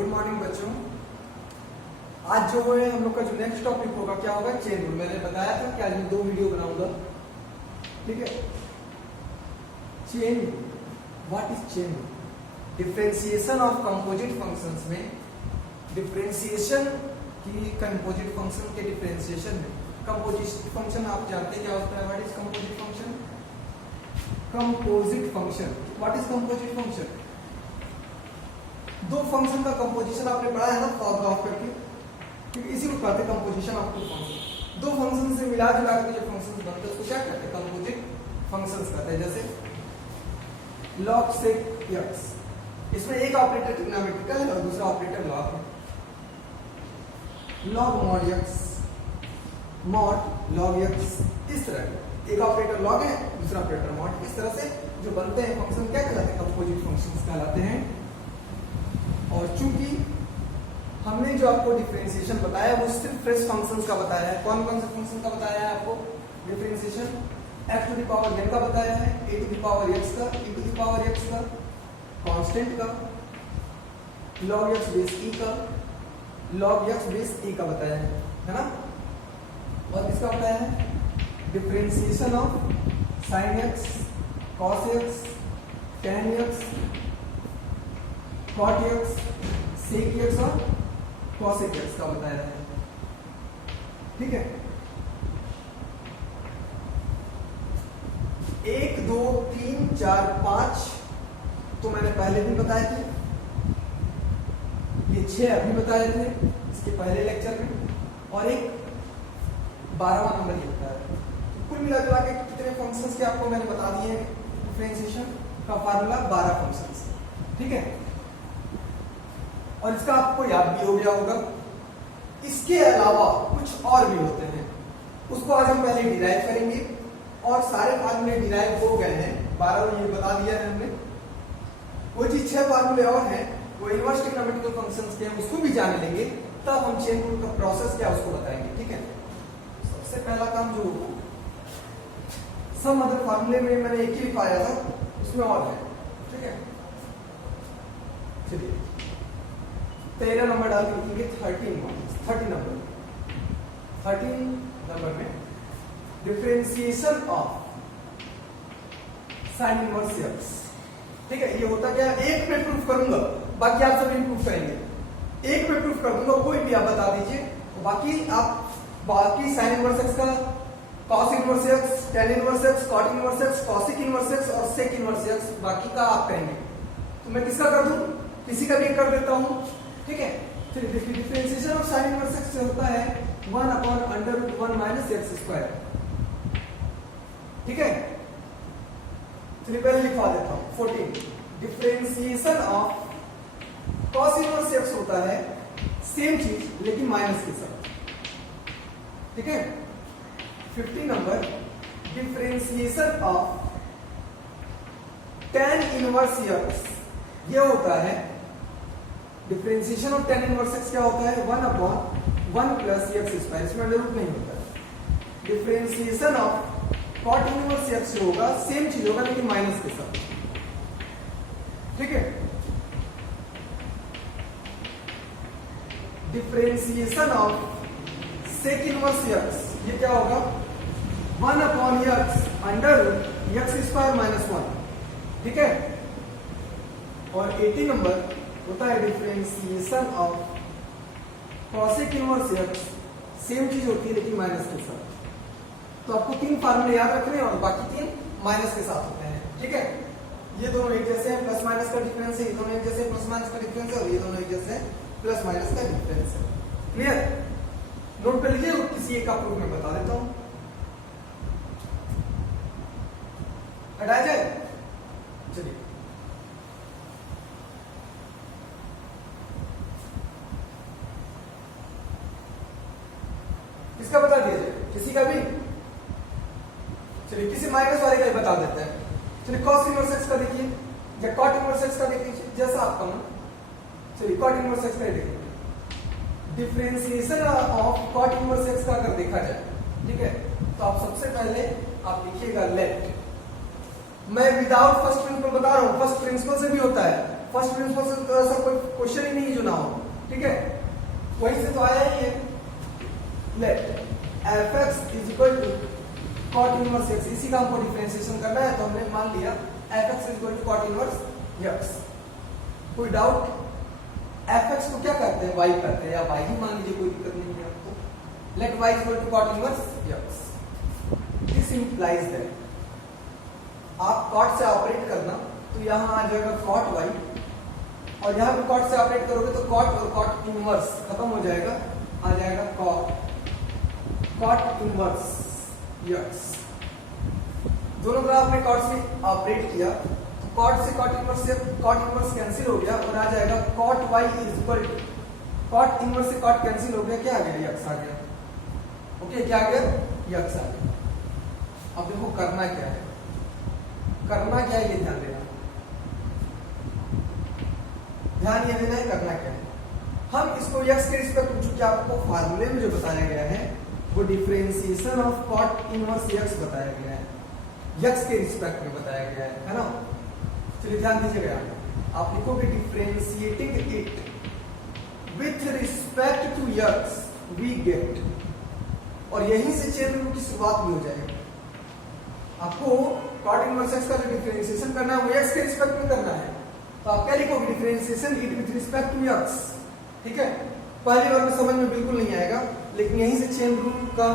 Good morning बच्चों। आज जो है हम लोग का जो नेक्स्ट टॉपिक होगा क्या होगा, चेन रूल। मैंने बताया था कि आज मैं 2 वीडियो बनाऊंगा, ठीक है। Chain rule, what is chain rule? Differentiation of composite functions में, डिफरेंशिएशन की कंपोजिट फंक्शन के डिफरेंशिएशन में, कंपोजिट फंक्शन आप जानते हैं क्या होता है? What is composite function? Composite function, what is composite function? दो फंक्शन का कंपोजिशन आपने पढ़ा है ना फॉर्मूला ऑफ करके, क्योंकि इसी को कहते हैं कंपोजिशन ऑफ टू फंक्शन। दो फंक्शन से मिला जुला के जो फंक्शन बनते हैं उसको क्या कहते हैं? कंपोजिट फंक्शंस कहते हैं। जैसे log sec x, इसमें एक ऑपरेटर ट्रिग्नोमेट्रिकल है और दूसरा ऑपरेटर log है। log mod x, mod log x, इस तरह एक ऑपरेटर log है, दूसरा ऑपरेटर mod। इस तरह से जो बनते हैं फंक्शन क्या कहलाते हैं? कंपोजिट फंक्शंस कहलाते हैं। और चूंकि हमने जो आपको डिफरेंशिएशन बताया वो सिर्फ फ्रेश फंक्शंस का बताया है। कौन कौन से फंक्शन का बताया है आपको differentiation? f to the power n का बताया है, a to the power x का, e to the power x का, कांस्टेंट का, log x बेस e का, log x बेस e का बताया है ना। और किसका बताया है? Differentiation of sin x, cos x, tan x, cot x, sec x और cosec x का बताया है, ठीक है। 1 2 3 4 5 तो मैंने पहले भी बताए थे, ये 6 अभी बताए थे इसके पहले लेक्चर में, और एक 12वां नंबर ये बताया। तो कुल मिला जुला के कितने फंक्शंस के आपको मैंने बता दिए हैं? डिफरेंशिएशन का फार्मूला 12 फंक्शंस, ठीक है। और इसका आपको याद भी हो गया होगा। इसके अलावा कुछ और भी होते हैं, उसको आज हम पहले डिराइव करेंगे। और सारे फार्मूले डिराइव हो गए हैं, 12 ये बता दिया है हमने। वो जी 6 फार्मूले और हैं, वो इनवर्स ट्रिग्नोमेट्रिकल फंक्शंस के हैं, उसको भी जान लेंगे। तब हम चेन रूल का प्रोसेस क्या उसको बताएंगे, ठीक है। सबसे पहला काम जो होगा, सम अदर फार्मूले में मैंने एक ही लिखाया था, उसमें और है, ठीक है। चलिए 13 नंबर डाल के लिखेंगे 13 नंबर में differentiation of sine inverse x, ठीक है। ये होता क्या? एक में प्रूफ करूंगा, बाकी आप सभी प्रूफ करेंगे। एक में प्रूफ कर दूंगा, कोई भी आप बता दीजिए, बाकी साइन इनवर्स x का, cos inverse x, tan inverse x, cot inverse x, cosec inverse x और sec इनवर्स x, बाकी का आप करेंगे। तो मैं किसका कर दूं? किसी का भी कर देता हूं, ठीक है। चलिए देखिए, differentiation of sine inverse x से होता है 1/√1 माइनस एक्स स्क्वायर, ठीक है। चलिए पहले लिखवा देता हूं 14। Differentiation of cos inverse x होता है सेम चीज लेकिन माइनस के साथ, ठीक है। 15 number differentiation of tan inverse x, ये होता है differentiation of tan inverse x क्या होता है? 1/1 प्लस एक्स स्क्वायर, इसमें अंडर रूट नहीं होता है। Differentiation of cot inverse x जो होगा सेम चीज होगा लेकिन माइनस के साथ, ठीक है। Differentiation of sec inverse x, ये क्या होगा? 1/x under root x square minus 1, ठीक है। और 18 नंबर होता है differentiation of cosec inverse x, same चीज होती है लेकिन माइनस के साथ। तो आपको 3 फार्मूले याद रखने हैं और बाकी 3 माइनस के साथ होते हैं, ठीक है। ये दोनों एक जैसे हैं, प्लस माइनस का डिफरेंस है, ये दोनों एक जैसे प्लस माइनस का डिफरेंस है, और ये दोनों एक जैसे प्लस माइनस का डिफरेंस है। क्लियर? नोट कर लीजिए, किसी एक का प्रूफ में बता देता हूं, हटाया जाए। चलिए किसका बता दिया जाए? किसी का भी? चलिए किसी माइनस वाले का ही बता देते हैं। चलिए cos इनवर्स x का देखिए, या cot इनवर्स x का देखिए, जैसा आपका मन। चलिए cot इनवर्स x का देखिए, differentiation of cot inverse x का अगर देखा जाए, ठीक है, तो आप सबसे पहले आप लिखिएगा लेट, मैं विदाउट फर्स्ट प्रिंसिपल बता रहा हूँ, फर्स्ट प्रिंसिपल से भी होता है, फर्स्ट प्रिंसिपल से तो ऐसा कोई क्वेश्चन ही नहीं जो ना हो, ठीक है, वही से तो आया ही है। Let fx is equal to cot inverse x, इसी का हमको डिफरेंशिएशन करना है, तो हमने मान लिया fx is equal to cot inverse x। कोई डाउट? fx को क्या करते हैं, y करते हैं, या y ही मान लीजिए, कोई दिक्कत नहीं है आपको। Let y is equal to cot inverse x। This implies that आप cot से ऑपरेट करना तो यहां आ जाएगा cot y, और यहां पे cot से ऑपरेट करोगे तो cot और cot इनवर्स खत्म हो जाएगा, आ जाएगा cot इनवर्स x। दोनों तरफ आपने cot से ऑपरेट किया तो cot से cot इनवर्स कैंसिल हो गया, और आ जाएगा cot y is equal to cot inverse से cot कैंसिल हो गया, क्या आ गया, x आ गया। ओके, क्या आ गया, x आ गया। अब देखो करना क्या है, करना क्या है ये ध्यान देना, ध्यान ये देना है करना क्या है। हम इसको x के रिस्पेक्ट में, जो कि आपको फार्मूले में जो बताया गया है वो differentiation of cot inverse x बताया गया है, x के रिस्पेक्ट में बताया गया है ना। चलिए ध्यान दीजिएगा, आप लिखोगे differentiating it with respect to x we get, और यहीं से चेन रूल की शुरुआत भी हो जाएगी। आपको cot इनवर्स x का जो डिफरेंशिएशन करना है वो x के रिस्पेक्ट में करना है, तो आप क्या लिखोगे, differentiation it with respect to x, ठीक है। पहली बार में समझ में बिल्कुल नहीं आएगा, लेकिन यहीं से चेन रूल का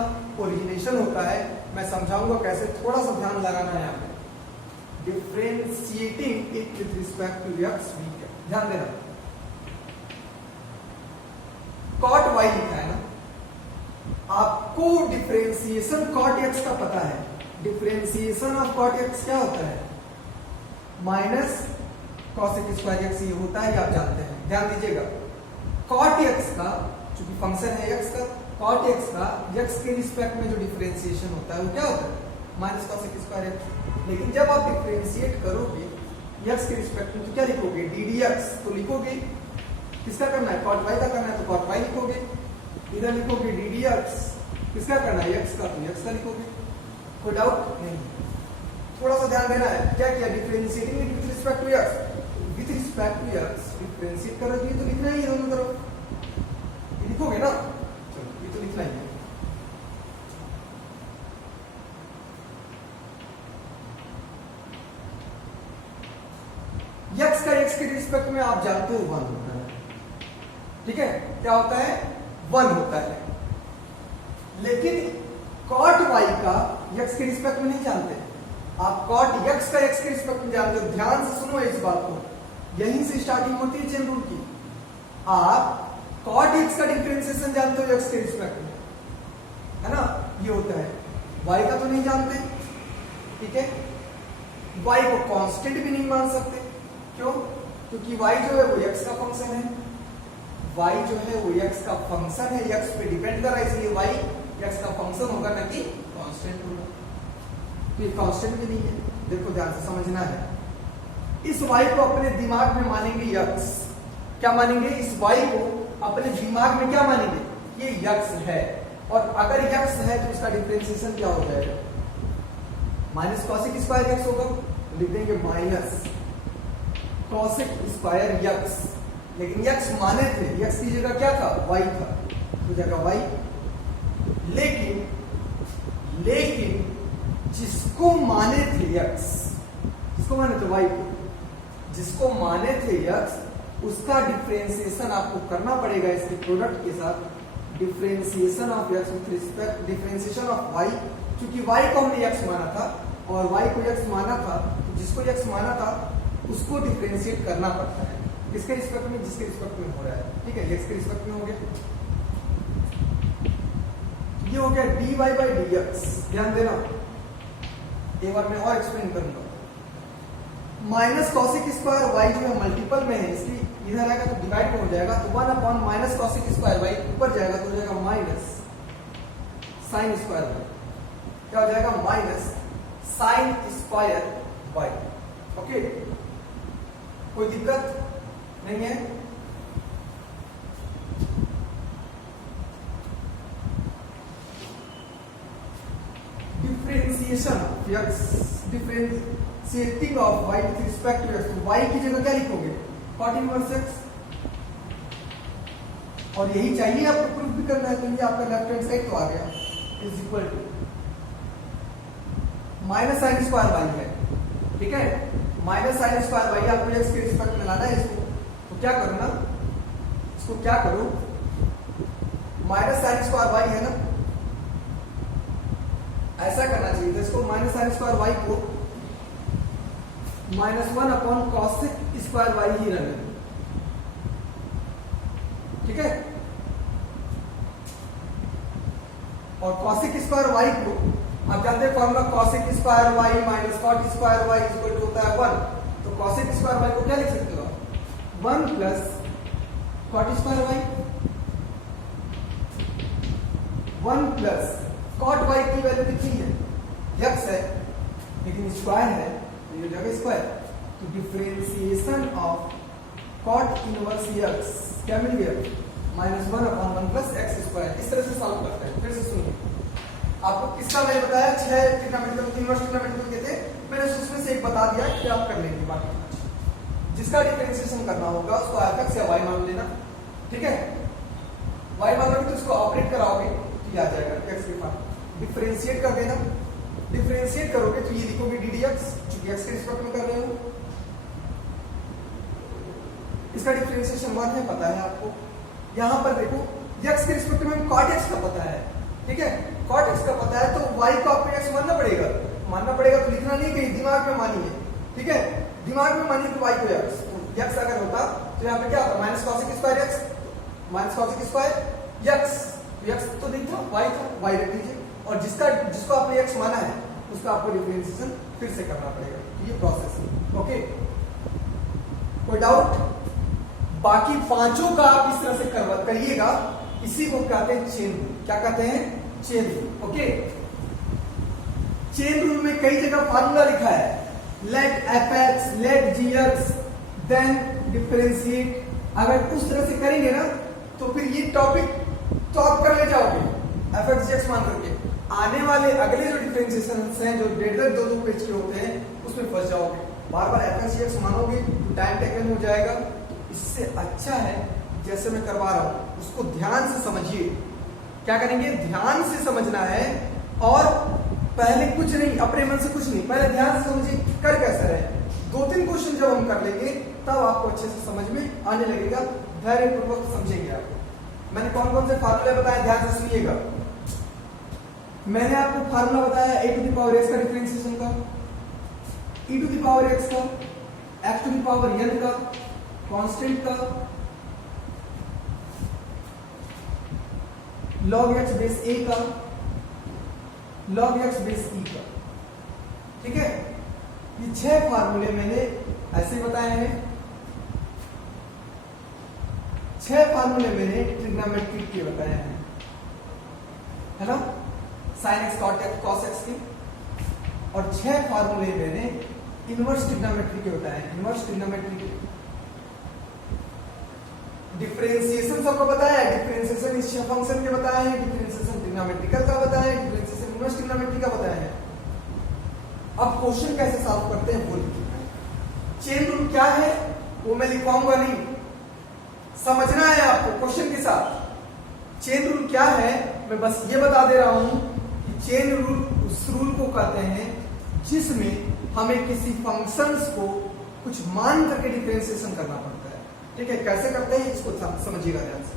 ओरिजिनेशन होता है, मैं समझाऊंगा कैसे, थोड़ा सा ध्यान लगाना है यहाँ पे। Differentiating it with respect to x we get, ध्यान देना, cot y लिखा है ना, आपको डिफरेंशिएशन cot x का पता है। डिफरेंशिएशन ऑफ cot x क्या होता है, माइनस cosec स्क्वायर x, ये होता है, ये आप जानते हैं। ध्यान दीजिएगा, cot x का चूंकि फंक्शन है x का, cot x का x के रिस्पेक्ट में जो डिफरेंशिएशन होता है वो क्या होता है, माइनस cosec स्क्वायर x। लेकिन जब आप डिफरेंशिएट करोगे x के रिस्पेक्ट में तो क्या लिखोगे, ddx, तो लिखोगे किसका करना है, cot y का करना है तो cot y लिखोगे, इधर लिखोगे ddx, किसका करना है, x का, तो x का लिखोगे। कोई डाउट नहीं, थोड़ा सा ध्यान देना है। क्या किया, differentiating with respect to x, with respect to x differentiate करोगे तो लिखना ही है दोनों तरफ, लिखोगे ना, चलो ये तो लिखना ही है। x का x के रिस्पेक्ट में आप जानते हो 1 होता है, ठीक है, क्या होता है, 1 होता है। लेकिन cot y का x के रिस्पेक्ट में नहीं जानते, आप cot x का x के रिस्पेक्ट में जानते हो। ध्यान से सुनो इस बात को, यहीं से स्टार्टिंग होती है चेन रूल की। आप cot x का डिफरेंशिएशन जानते हो x के रिस्पेक्ट में, है ना, ये होता है। y का तो नहीं जानते, ठीक है, y को कांस्टेंट भी नहीं मान सकते, क्यों, क्योंकि y जो है वो x का फंक्शन है, y जो है वो x का फंक्शन है, x पे डिपेंड कर रहा है, इसलिए y x का फंक्शन होगा ना कि कांस्टेंट होगा, तो ये कांस्टेंट भी नहीं है। देखो ध्यान से समझना है, इस y को अपने दिमाग में मानेंगे x, क्या मानेंगे, इस y को अपने दिमाग में क्या मानेंगे, ये x है, और अगर x है तो इसका डिफरेंशिएशन क्या हो जाएगा, माइनस cosec स्क्वायर x होगा, लिख देंगे माइनस cosec स्क्वायर x। लेकिन x माने थे, x की जगह क्या था, y था, तो जगह y। लेकिन जिसको माने थे x, जिसको माने थे y को, जिसको माने थे x, उसका डिफरेंशिएशन आपको करना पड़ेगा इसके प्रोडक्ट के साथ, differentiation of x with respect differentiation of y, क्योंकि y को हमने x माना था और y को x माना था, तो जिसको x माना था उसको डिफरेंशिएट करना पड़ता है, किसके रिस्पेक्ट में, जिसके रिस्पेक्ट में हो रहा है, ठीक है, x के रिस्पेक्ट में हो गया, ये हो गया dy by dx। ध्यान देना, एक बार मैं और एक्सप्लेन करूंगा। माइनस cosec स्क्वायर y जो है मल्टीपल में है, इसलिए इधर आएगा तो डिवाइड में हो जाएगा, तो 1 upon minus cosec square y ऊपर जाएगा तो हो जाएगा माइनस साइन स्क्वायर y, क्या हो जाएगा, minus sine square y। Okay, कोई दिक्कत नहीं है। Differentiation setting of y with respect to x, तो y की जगह क्या लिखोगे cot इनवर्स x, और यही चाहिए आपको प्रूफ भी करना है, तो ये आपका लेफ्ट हैंड साइड तो आ गया is equal to minus sine square y है, ठीक है, माइनस साइन स्क्वायर वाई आपको x के रिस्पेक्ट में लाना है इसको, तो क्या करो ना, इसको क्या करो, माइनस साइन स्क्वायर वाई है ना, ऐसा करना चाहिए था इसको, माइनस साइन स्क्वायर वाई को -1 upon cosec square why he रहने, ठीक है, और कॉसेक स्क्वायर वाई को आप जानते हैं formula cosec square y minus cot square y equal to होता है 1, तो कॉसेक स्क्वायर वाई को क्या लिख सकते हो 1 plus cot square y, 1 plus cot y की वैल्यू कितनी है x है, लेकिन स्क्वायर है तो ये जगह स्क्वायर, तो differentiation of cot inverse x क्या मिल गया -1 अपॉन 1 प्लस एक्स स्क्वायर, इस तरह से सॉल्व करते हैं। फिर से सुनिए, आपको किसका मैंने बताया 6 ट्रिग्नोमेट्रिकल इनवर्स ट्रिग्नोमेट्रिकल के थे, मैंने उसमें से एक बता दिया कि आप कर लेंगे, बाकी जिसका डिफरेंशिएशन करना होगा उसको f(x) या y मान लेना, ठीक है, y मान लोगे तो उसको ऑपरेट कराओगे तो ये आ जाएगा x के पास, डिफरेंशिएट कर देना, डिफरेंशिएट करोगे तो ये लिखोगे ddx, क्योंकि x के रिस्पेक्ट में कर रहे हो, इसका डिफरेंशिएशन 1 है, पता है आपको, यहां पर देखो x के रिस्पेक्ट में cot x का पता है, ठीक है, cot x का पता है, तो y को आपको x मानना पड़ेगा तो लिखना नहीं कहीं, दिमाग में मानिए, ठीक है, दिमाग में मानिए तो y को x अगर होता तो यहाँ पे क्या होता minus cosec square x, minus cosec square x तो नहीं था, y रख लीजिए, और जिसको आपने x माना है उसका आपको डिफरेंशिएशन फिर से करना पड़ेगा, ये प्रोसेस है, ओके, कोई डाउट, बाकी पांचों का आप इस तरह से करिएगा, इसी को कहते हैं चेन रूल, क्या कहते हैं chain rule, okay, chain rule में कई जगह फार्मूला लिखा है, let fx let gx then differentiate, अगर उस तरह से करेंगे ना तो फिर ये टॉपिक तो आप कर ले जाओगे fx gx मान करके, आने वाले अगले जो डिफरेंशिएशन हैं जो 1.5-2 पेज के होते हैं उसमें फंस जाओगे, बार बार fx gx मानोगे तो टाइम टेकन हो जाएगा, इससे अच्छा है जैसे मैं करवा रहा हूं उसको ध्यान से समझिए, क्या करेंगे ध्यान से समझना है, और पहले कुछ नहीं अपने मन से कुछ नहीं, पहले ध्यान से समझिए कर कैसे रहे, 2-3 क्वेश्चन जब हम कर लेंगे तब आपको अच्छे से समझ में आने लगेगा, धैर्यपूर्वक समझेंगे आप। मैंने कौन कौन से फार्मूले बताए ध्यान से सुनिएगा, मैंने आपको फार्मूला बताया a to the power x का डिफरेंशिएशन का, e to the power x का, x to the power n का, कांस्टेंट का, log x बेस a का, log x बेस e का, ठीक है, ये 6 फार्मूले मैंने ऐसे बताए हैं, 6 फार्मूले मैंने ट्रिग्नोमेट्री के बताए हैं, है ना, sin x cot x cos x के, और 6 फार्मूले मैंने इनवर्स ट्रिग्नोमेट्री के बताए हैं, इनवर्स ट्रिग्नोमेट्री के, डिफरेंशिएशन सबको बताया है, डिफरेंशिएशन इस फंक्शन के बताया है, डिफरेंशिएशन ट्रिग्नोमेट्रिकल का बताया है, डिफरेंशिएशन इनवर्स ट्रिग्नोमेट्री का बताया है। अब क्वेश्चन कैसे सॉल्व करते हैं वो लिखिए, चेन रूल क्या है वो मैं लिखवाऊंगा नहीं, समझना है आपको क्वेश्चन के साथ, चेन रूल क्या है मैं बस ये बता दे रहा हूं कि चेन रूल उस रूल को कहते हैं जिसमें हमें किसी फंक्शंस को कुछ मान करके डिफरेंशिएशन करना पड़ता है, ठीक है, कैसे करते हैं इसको समझिएगा ध्यान से,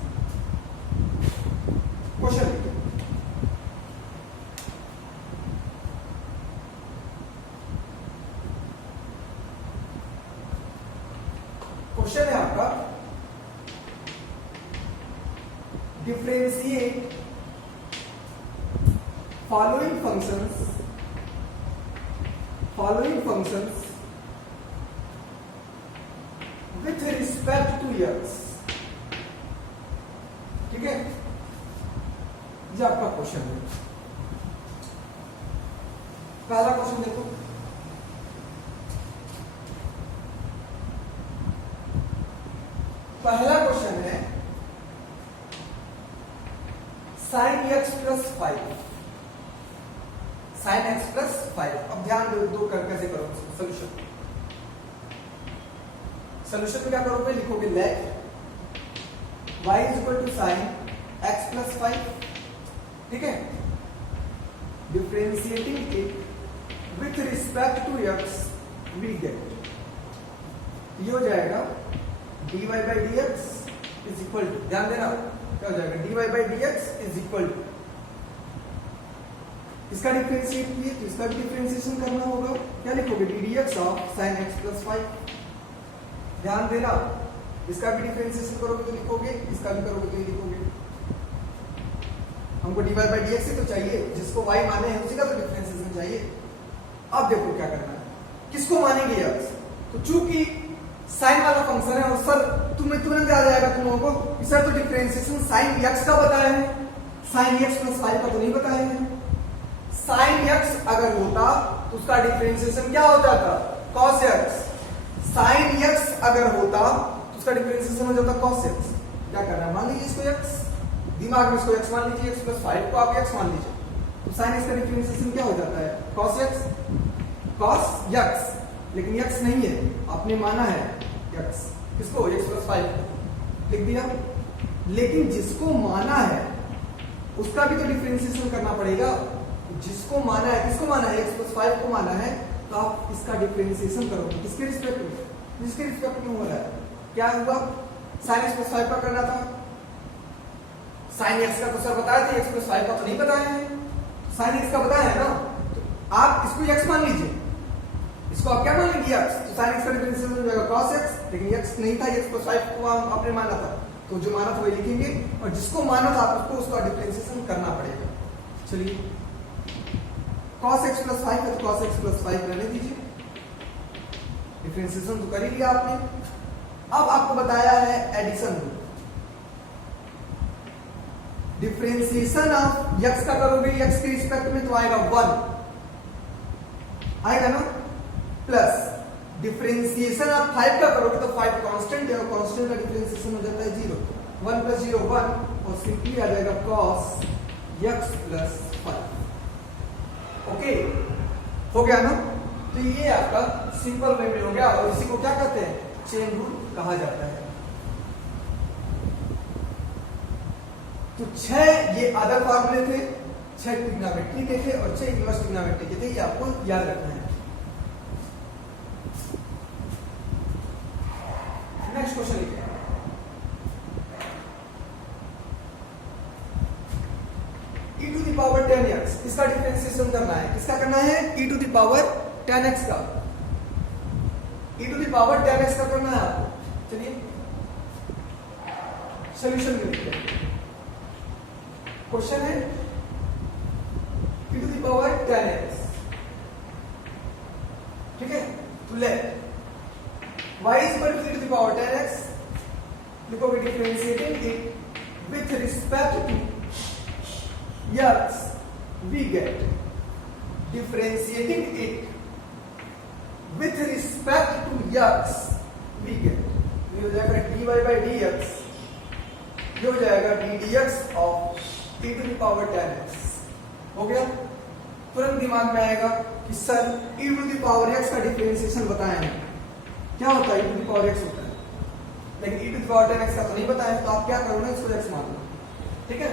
क्वेश्चन क्वेश्चन है आपका, differentiate following functions with respect to x, ठीक है, ये आपका क्वेश्चन है, पहला क्वेश्चन देखो, पहला क्वेश्चन है sin x plus 5, sign x plus 5। अब ध्यान दो कैसे करोगे सोल्यूशन। सोल्यूशन में क्या करोगे, लिखोगे let y is equal to sine x plus 5, ठीक है, differentiating it with respect to x we get, ये हो जाएगा dy by d x is equal to, ध्यान देना क्या हो जाएगा, dy by d x is equal to, इसका डिफरेंशिएट किए तो इसका भी डिफरेंशिएशन करना होगा, क्या लिखोगे d d x of sine x plus 5। ध्यान देना, इसका भी डिफरेंशिएशन करोगे तो लिखोगे, इसका भी करोगे तो ये लिखोगे। हमको dy बाई डी एक्स ही तो चाहिए, जिसको y माने है उसी का तो डिफरेंशिएशन चाहिए। अब देखो क्या करना है, किसको मानेंगे x, तो चूंकि साइन वाला फंक्शन है और सर तुम्हें तुरंत याद आएगा तुम लोगों को कि सर तो डिफरेंशिएशन साइन x का बताया है, साइन x प्लस 5 का तो नहीं बताया है। साइन x अगर होता तो उसका डिफरेंशिएशन क्या हो जाता, cos x। साइन x अगर होता तो उसका डिफरेंशिएशन हो जाता cos x। क्या करना है, मान लीजिए इसको x, दिमाग में इसको x मान लीजिए, x प्लस 5 को आप x मान लीजिए, तो साइन x का डिफरेंशिएशन क्या हो जाता है, cos x, लेकिन x नहीं है, आपने माना है x, किसको, x प्लस 5 लिख दिया, लेकिन जिसको माना है उसका भी तो डिफरेंशिएशन करना पड़ेगा। जिसको माना है, किसको माना है, x प्लस 5 को माना है, तो आप इसका डिफरेंशिएशन करोगे, किसके रिस्पेक्ट में, जिसके रिस्पेक्ट में हो रहा है। क्या हुआ, साइन x प्लस 5 का करना था, साइन x का तो सर बताया था, x प्लस 5 का तो नहीं बताया है, साइन x का बताया है ना, तो आप इसको x मान लीजिए, इसको आप क्या मान लेंगे x, तो साइन x का डिफरेंशिएशन हो जाएगा cos x, लेकिन x नहीं था, x प्लस 5 को आपने माना था, तो जो माना था वही लिखेंगे, और जिसको माना था आपको उसका डिफरेंशिएशन करना पड़ेगा। चलिए cos x प्लस 5 है तो cos x प्लस 5 रहने दीजिए, डिफरेंशिएशन तो कर ही लिया आपने। अब आपको बताया है एडिशन, डिफरेंशिएशन ऑफ x का करोगे x के रिस्पेक्ट में तो आएगा 1 आएगा ना, प्लस डिफरेंशिएशन ऑफ 5 का करोगे तो 5 कांस्टेंट है और कांस्टेंट का डिफरेंशिएशन हो जाता है 0, 1 प्लस 0 1 और सिंपली आ जाएगा cos x प्लस 5। ओके, हो गया ना, तो ये आपका सिंपल रेमेडी हो गया, और इसी को क्या कहते हैं, चेन रूल कहा जाता है। तो 6 ये अदर फॉर्मूले थे, 6 ट्रिग्नोमेट्री के थे और 6 इनवर्स ट्रिग्नोमेट्री के थे, ये आपको याद रखना है। नेक्स्ट क्वेश्चन लिखिए, e to the power 10x, इसका डिफरेंशिएशन करना है, किसका करना है, e to the power 10x का, e to the power 10x का करना है आपको। चलिए सॉल्यूशन में लिखते हैं, क्वेश्चन है e to the power 10x, ठीक है, तो let y is equal to e to the power 10x, लिखोगे differentiating it with respect to x we get, differentiating it with respect to x we get, ये हो जाएगा dy by dx, ये हो जाएगा d dx of e to the power 10x। हो गया, तुरंत दिमाग में आएगा कि sir e to the power x का डिफरेंशिएशन बताया है, क्या होता है e to the power x होता है, लेकिन e to the power 10x का तो नहीं बताया है, तो आप क्या करोगे, इसको x मान लो, ठीक है,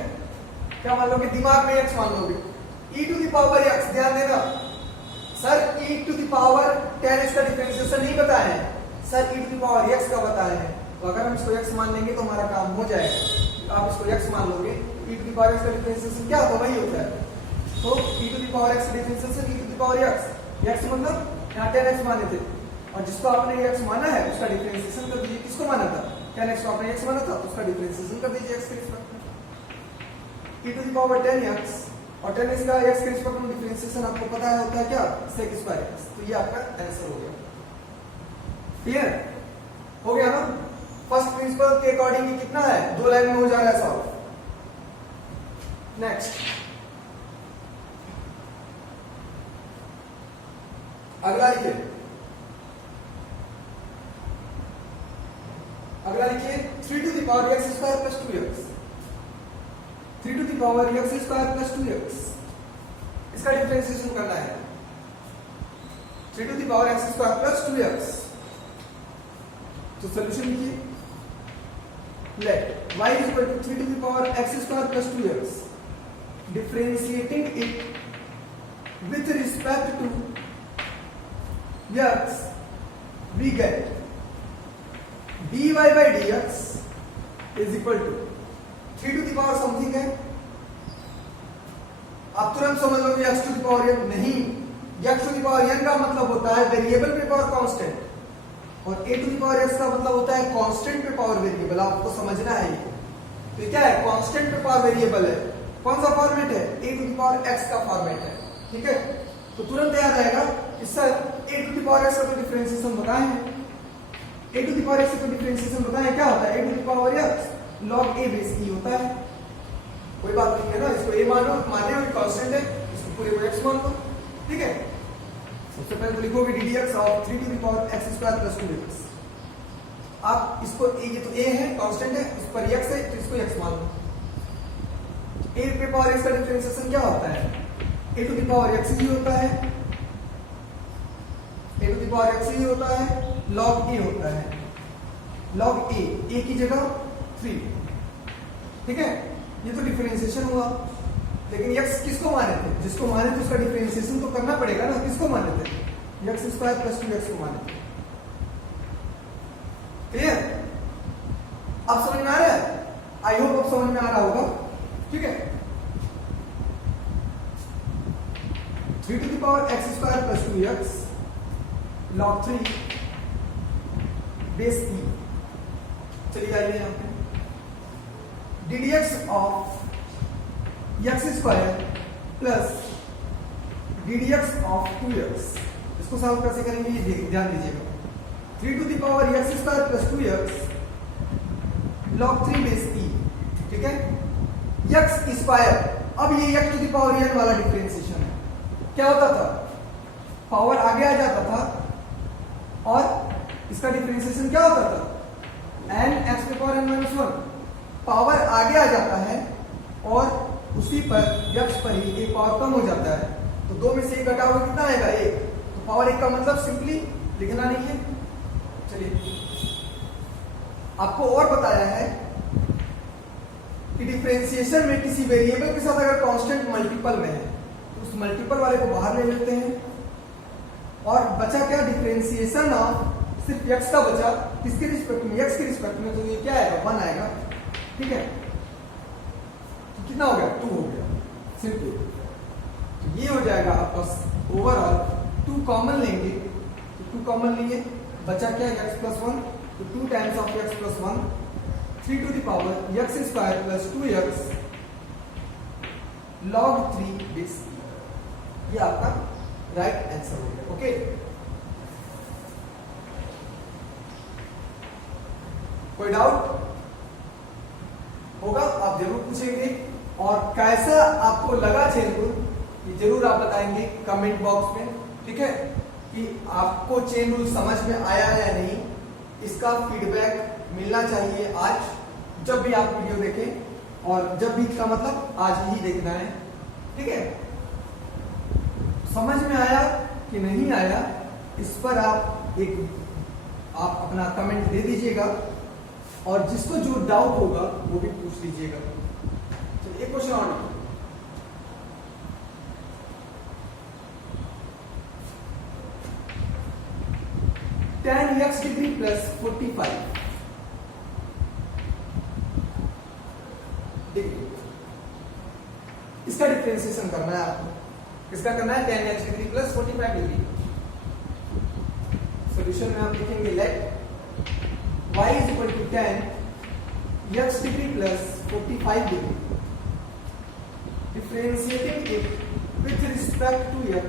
क्या मान लोगे, दिमाग में x मान लोगे, e to the power x, ध्यान देना sir e to the power 10x का डिफरेंशिएशन नहीं बताया है, sir e to the power x का बताया है, तो अगर हम इसको x मान लेंगे तो हमारा काम हो जाएगा, तो आप इसको x मान लोगे, e to the power x का डिफरेंशिएशन क्या होता है, वही होता है, तो e to the power x का differentiation e to the power x मतलब यहाँ 10x माने थे, और जिसको आपने x माना है उसका डिफरेंशिएशन कर दीजिए, किसको माना था, 10x को आपने x माना था तो उसका डिफरेंशिएशन कर दीजिए x के रिस्पेक्ट में, e to the power 10x और 10x का x के रिस्पेक्ट में डिफरेंशिएशन आपको पता है होता है क्या, sec स्क्वायर x, तो ये आपका आंसर हो गया। क्लियर हो गया ना, फर्स्ट प्रिंसिपल के अकॉर्डिंग ये कितना है, 2 लाइन में हो जा रहा है सॉल्व। नेक्स्ट अगला लिखिए, अगला लिखिए 3 to the power x square plus 2x, 3 to the power x square plus 2x, इसका डिफरेंशिएशन करना है 3 to the power x square plus 2x। तो सोल्यूशन लिखिए, let y is equal to 3 to the power x square plus 2x, differentiating it with respect to x, we get dy by dx is equal to 3 to the power something है। आप तुरंत समझ लो x to the power n नहीं, x to the power n का मतलब होता है variable पे पावर कांस्टेंट, और a to the power x का मतलब होता है कांस्टेंट पे पावर वेरिएबल। आपको समझना है ये। तो क्या है, कांस्टेंट पे पावर वेरिएबल है। कौन सा फॉर्मेट है, a to the power x का फॉर्मेट है, ठीक है। तो तुरंत याद आएगा कि sir a to the power x का तो डिफरेंशिएशन बताए हैं, a to the power x का तो डिफरेंशिएशन बताए क्या होता है, a to the power x log a base e होता है। कोई बात नहीं है ना, इसको a मानो, माने हुए कांस्टेंट है, इसको पूरे को x मान लो, ठीक है। सबसे पहले तो लिखोगे ddx of 3 to the power x square plus 2x। आप इसको ये तो a है, कांस्टेंट है, इस पर x है तो इसको x मान लो। a पे पावर x का डिफरेंशिएशन क्या होता है, a to the power x ही होता है, a to the power x ही होता है, log a होता है, log a की जगह 3, ठीक है। ये तो डिफरेंशिएशन हुआ, लेकिन x किसको माने थे, जिसको माने थे उसका डिफरेंशिएशन तो करना पड़ेगा ना। किसको माने थे, x स्क्वायर प्लस 2x को माने थे। क्लियर, अब समझ में आ रहा है, आई होप अब समझ में आ रहा होगा, ठीक है। 3 to the power x square plus 2x log 3 base e। चलिए आइए यहाँ पे ddx of x square plus ddx of 2x, इसको सॉल्व कैसे करेंगे ये ध्यान दीजिएगा। 3 to the power x square plus 2x log 3 base e, ठीक है। x स्क्वायर, अब ये x to the power n वाला डिफरेंशिएशन है। क्या होता था, पावर आगे आ जाता था और इसका डिफरेंशिएशन क्या होता था, n x to power n minus 1। Power आगे आ जाता है और उसी पर x पर ही एक पावर कम हो जाता है, तो 2 में से 1 घटा हुआ कितना आएगा, 1। तो पावर 1 का मतलब सिंपली लिखना नहीं है। चलिए आपको और बताया है कि डिफरेंशिएशन में किसी वेरिएबल के साथ अगर कांस्टेंट मल्टीपल में है तो उस मल्टीपल वाले को बाहर ले लेते हैं, और बचा क्या, डिफरेंशिएशन ऑफ सिर्फ x का बचा, किसके रिस्पेक्ट में, x के रिस्पेक्ट में, तो ये क्या आएगा, 1 आएगा, ठीक है। तो कितना हो गया, 2 हो गया सिंपली। तो ये हो जाएगा आपका ओवरऑल। 2 कॉमन लेंगे तो 2 कॉमन लिए, बचा क्या, x प्लस 1, तो 2 times of x plus 1, 3 to the power x square plus 2x log 3 base, ये आपका राइट आंसर हो गया, ओके। कोई डाउट होगा आप जरूर पूछेंगे, और कैसा आपको लगा चेन रूल ये जरूर आप बताएंगे कमेंट बॉक्स में, ठीक है, कि आपको चेन रूल समझ में आया या नहीं। इसका फीडबैक मिलना चाहिए आज, जब भी आप वीडियो देखें, और जब भी का मतलब आज ही देखना है, ठीक है। समझ में आया कि नहीं आया, इस पर आप अपना कमेंट दे दीजिएगा, और जिसको जो डाउट होगा वो भी पूछ लीजिएगा। चलिए एक क्वेश्चन और, tan x degree plus 45 degree, इसका डिफरेंशिएशन करना है आपको। किसका करना है, tan x degree plus 45 degree. Solution में आप लिखेंगे let y is equal to tan x degree plus 45 degree, differentiating it with respect to x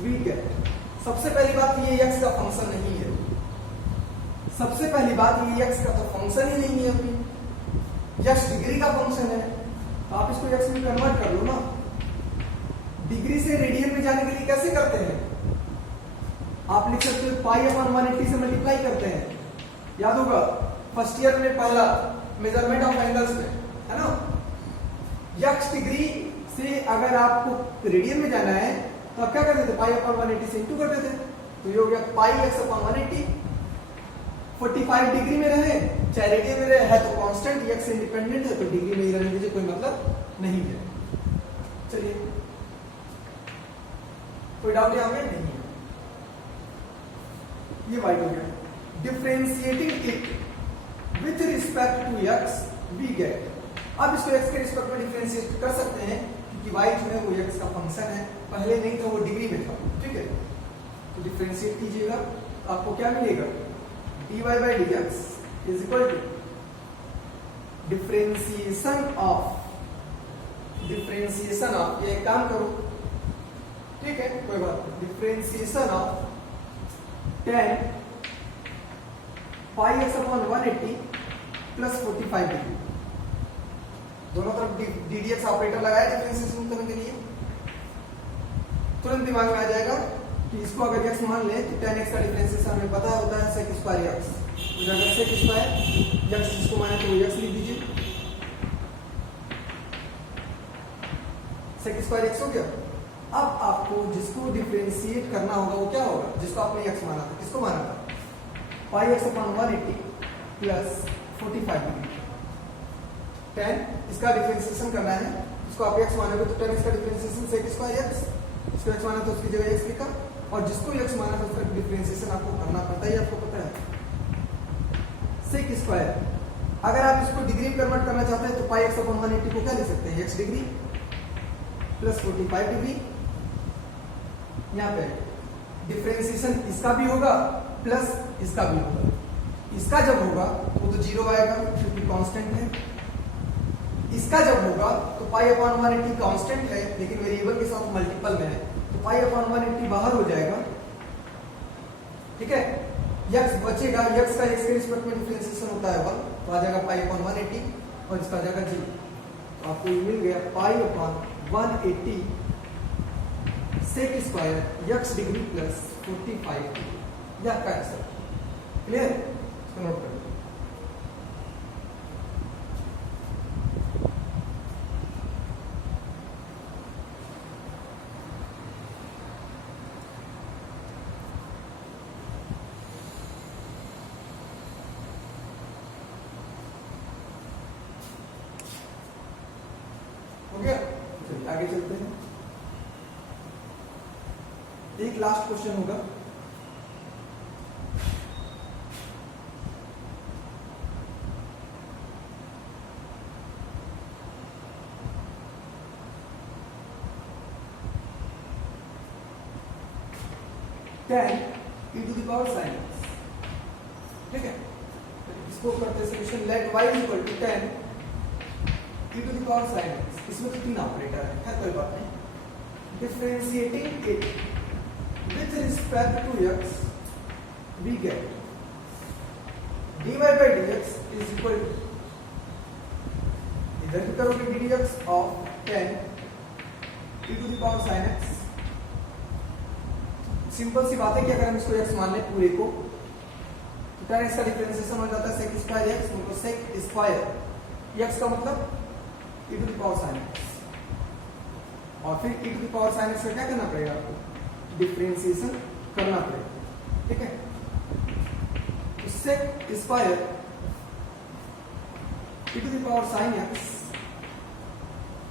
we get। सबसे पहली बात ये x का फंक्शन नहीं है, सबसे पहली बात ये x का तो फंक्शन ही नहीं है अभी, x डिग्री का फंक्शन है, तो आप इसको x में कन्वर्ट कर लो ना। डिग्री से रेडियन में जाने के लिए कैसे करते हैं, आप लिख सकते हो पाई अपॉन 180 से मल्टीप्लाई करते हैं, याद होगा फर्स्ट ईयर में पहला मेजरमेंट ऑफ एंगल्स में, है ना। x डिग्री से अगर आपको रेडियन में जाना है तो आप क्या करते थे, पाई अपॉन 180 से इंटू करते थे, तो ये हो गया पाई एक्स अपॉन 180। 45 डिग्री में रहे चाहे रेडियन में रहे है तो कांस्टेंट, एक्स इंडिपेंडेंट है तो डिग्री में ही रहने दीजिए, कोई मतलब नहीं है। चलिए कोई डाउट यहाँ में नहीं है। ये वाई हो गया। Differentiating it with respect to x we get, अब इसको एक्स के रिस्पेक्ट में डिफरेंशिएट कर सकते हैं क्योंकि वाई जो है वो एक्स का फंक्शन है, पहले नहीं था, वो डिग्री में था, ठीक है। तो डिफरेंशिएट कीजिएगा तो आपको क्या मिलेगा, dy by dx is equal to differentiation of ये एक काम करो, ठीक है कोई बात नहीं, differentiation of tan pi x upon 180 plus 45 degree, दोनों तरफ ddx ऑपरेटर लगाया डिफरेंशिएशन करने के लिए, तुरंत दिमाग में आ जाएगा कि इसको अगर x मान ले तो tan x का डिफरेंशिएशन हमें पता होता है sec स्क्वायर x, तो अगर sec स्क्वायर x जिसको माने तो x लिख दीजिए, sec स्क्वायर x हो गया। अब आपको जिसको डिफरेंशिएट करना होगा वो क्या होगा, जिसको आपने x माना था, किसको माना था, pi x upon 180 plus 45 degree, tan इसका डिफरेंशिएशन करना है, इसको आप x मानोगे तो tan x का डिफरेंशिएशन sec स्क्वायर x, इसको x माना तो उसकी जगह x लिखा, और जिसको x माना तो उसका डिफरेंशिएशन आपको करना पड़ता है, आपको पता है sec स्क्वायर। अगर आप इसको डिग्री में कन्वर्ट करना चाहते हैं तो पाई एक्स अपॉन 180 को क्या लिख सकते हैं, x डिग्री प्लस 45 डिग्री, यहाँ पे डिफरेंशिएशन इसका भी होगा प्लस इसका भी होगा, इसका जब होगा वो तो जीरो आएगा क्योंकि कांस्टेंट है, इसका जब होगा तो पाई अपॉन 180 कांस्टेंट है लेकिन वेरिएबल के साथ मल्टीपल में है, तो पाई अपॉन 180 बाहर हो जाएगा, ठीक है। x बचेगा, x का x के रिस्पेक्ट में डिफरेंशिएशन होता है 1, तो आ जाएगा पाई अपॉन 180 और इसका आ जाएगा 0, तो आपको ये मिल गया pi upon 180 sec square x degree plus 45, ये आपका आंसर। क्लियर, इसको नोट कर लो। हो गया, चलिए आगे चलते हैं। एक लास्ट क्वेश्चन होगा, tan e to the power sin x, ठीक है। इसको करते solution, let y equal to tan e to the power sin x, इसमें तो तीन ऑपरेटर है, खैर कोई बात नहीं। Differentiating it with respect to x we get dy by dx is equal to, इधर भी करोगे dx of tan e to the power sin x, simple सी बात है कि अगर हम इसको x मान लें पूरे को तो tan x का डिफरेंशिएशन हो जाता है sec स्क्वायर x, मतलब sec स्क्वायर x का मतलब e to the power sin x, और फिर e to the power sin x का क्या करना पड़ेगा आपको, डिफरेंशिएशन करना पड़ेगा, ठीक है। तो sec square e to the power sin x,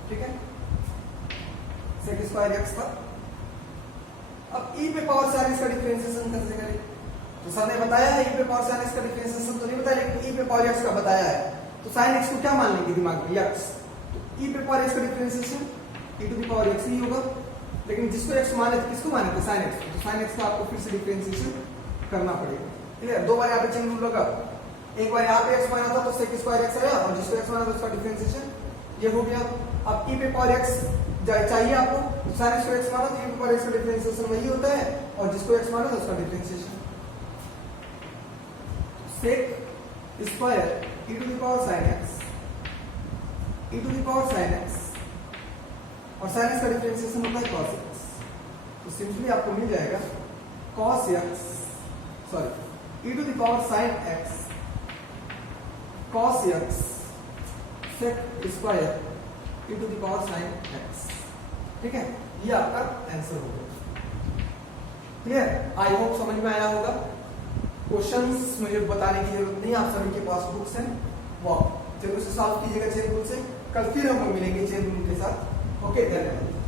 ठीक है, sec स्क्वायर x का, अब e पे पावर sin x का डिफरेंशिएशन कैसे करें, तो सर ने बताया है e पे पावर sin x का डिफरेंशिएशन तो नहीं बताया, लेकिन e पे पावर x का बताया है, तो sin x को क्या मान लेंगे दिमाग में, x, तो e पे पावर x का differentiation e to the power x ही होगा, लेकिन जिसको x माने तो किसको माने थे, sin x, तो sin x का आपको फिर से डिफरेंशिएशन करना पड़ेगा, क्लियर। दो बार यहाँ पे चेंज रूल लगा, एक बार यहाँ पे x माना था तो sec स्क्वायर x आया, और जिसको x माना था उसका डिफरेंशिएशन ये हो गया। अब e पे पावर x चाहिए आपको, तो sin x को x माना तो e पे पावर x का डिफरेंशिएशन वही होता है, और जिसको x माना था उसका differentiation sec square e to the power sin x, e to the power sin x, और sin x का डिफरेंशिएशन होता है cos x, तो सिंपली आपको मिल जाएगा cos x, sorry e to the power sin x cos x sec square e to the power sin x। ठीक है, ये आपका आंसर होगा। क्लियर? आई होप समझ में आया होगा। क्वेश्चंस मुझे बताने की जरूरत नहीं, आप सभी के पास बुक्स हैं, वो जरूर से सॉल्व कीजिएगा चेन रूल से। कल फिर हम लोग मिलेंगे चेन रूल के साथ। ओके, धन्यवाद।